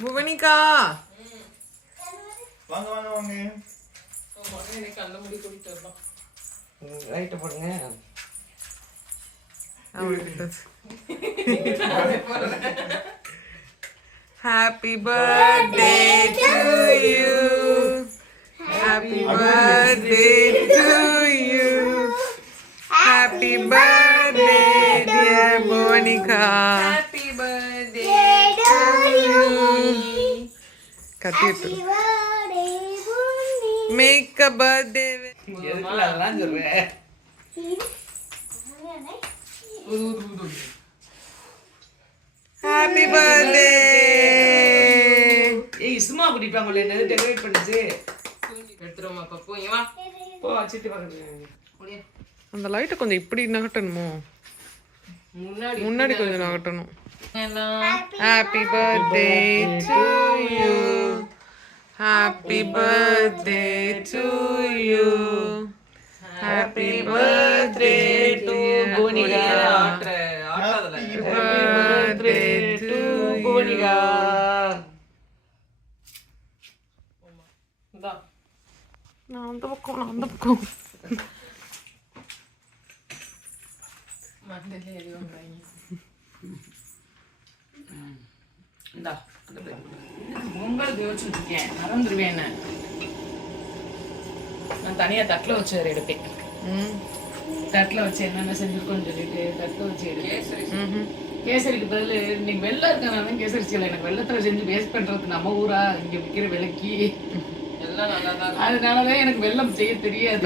புவனிகா வாங்க வாங்க வாங்க. எனக்கு அந்த முடி கூட்டிட்டு வரலாம். ரைட்டு போடுங்க. Happy birthday to you. Happy birthday to you. Happy birthday dear Monica. Happy birthday to you. கத்திட்டு make a birthday. அதெல்லாம் சொல்றேன். Happy birthday. ஏய் சும்மா குடிப்பாங்களே என்ன டெக்கரேட் பண்ணிச்சு. எடுத்துறோமா பப்பு இங்க வா. போ சிட்டி பக்கத்துல. முடியா. அந்த லைட்டை கொஞ்சம் இப்படி நகட்டணுமோ? முன்னாடி கொஞ்சம் நகட்டணும். Happy birthday to you. Happy birthday to you. Happy birthday to Monica. ஆட்டாதல. Happy birthday to Monica. இந்தா. நான் அந்த பக்கம். மண்டலே எதுவும் வாங்கி. இந்தா பொங்கலுக்கு யோசிச்சுட்டு இருக்கேன் மறந்துடுவேன் என்ன நான் தனியா தட்டில் வச்சு வேறு எடுப்பேன் தட்டில் வச்சு என்னென்ன செஞ்சுருக்கோன்னு சொல்லிட்டு தட்டில் வச்சு எடுப்பேன் கேசரிக்கு பதில் இன்னைக்கு வெள்ளம் இருக்கனால கேசரி செய்யலை எனக்கு வெள்ளத்தில் செஞ்சு வேஸ்ட் பண்ணுறதுக்கு நம்ம ஊரா இங்கே விற்கிற விலைக்கு எல்லாம் நல்லா தான். அதனாலதான் எனக்கு வெள்ளம் செய்ய தெரியாது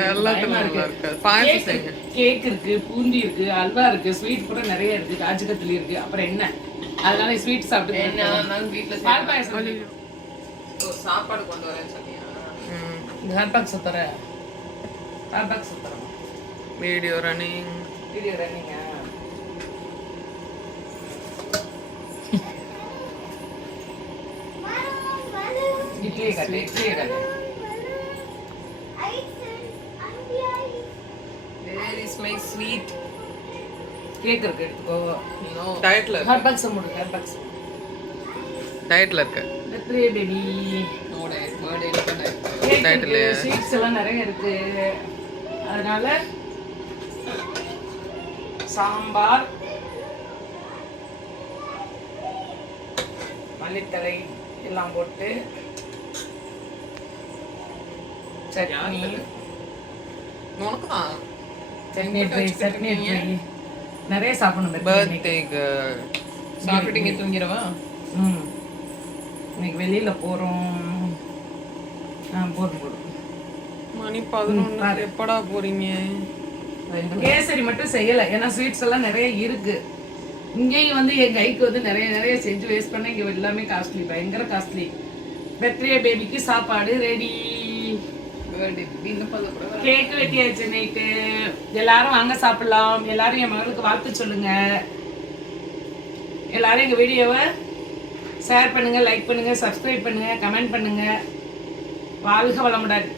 கேக் இருக்கு பூந்தி இருக்கு அல்வா இருக்கு ஸ்வீட் கூட நிறைய இருக்கு காஜு கத்திலி இருக்கு அப்புறம் என்ன அதனால ஸ்வீட் சாப்பிட்டு என்ன வீட்டுல பால் பாயசம் சாப்பாடு கொண்டு வரேன்னு சொன்னியா? இந்த ஹாட் பாக்ஸ் சுத்துறேன் ஹாட் பாக்ஸ் சுத்துறேன் வீடியோ ரன்னிங். வீடியோ ரன்னிங்க இட்லியை கட்டு Where is my sweet? Cake இருக்கு எடுத்துக்கோ No. டயட்ல ஹாட் பாக்ஸ் மூடு ஹாட் பாக்ஸ் டயட்ல இருக்க. Birthday baby No diet. Birthday இல்ல. கேக் Diet இருக்கு இல்லையா? ஸ்வீட்ஸ் எல்லாம் நிறைய இருக்கு அதனால சாம்பார் மல்லித்தழை எல்லாம் போட்டு சட்னி உனக்கு தான் சட்னி சட்னி நிறைய சாப்பிடணும் பர்த்டேக்கு சாப்பிட்டு இங்க தூங்கிடவா? ம் இன்னைக்கு வெளியில போறோம் போதும் மணி 11. எப்படா போறீங்க? கேசரி மட்டும் செய்யலை ஏன்னா ஸ்வீட்ஸ் எல்லாம் நிறைய இருக்கு இங்கேயும் வந்து என் கைக்கு வந்து நிறைய செஞ்சு வேஸ்ட் பண்ண இங்கே எல்லாமே காஸ்ட்லி பயங்கர காஸ்ட்லி பர்த்டே பேபிக்கு சாப்பாடு ரெடி பர்த்டே இன்னும் பண்ணக்கூடாது. கேக் வெட்டியாச்சு நைட்டு எல்லாரும் வாங்க சாப்பிடலாம் எல்லாரும் என் மகளுக்கு வாழ்த்து சொல்லுங்க எல்லாரும் எங்கள் வீடியோவை ஷேர் பண்ணுங்க லைக் பண்ணுங்க சப்ஸ்கிரைப் பண்ணுங்க கமெண்ட் பண்ணுங்க வாழ்க வளமுடன்.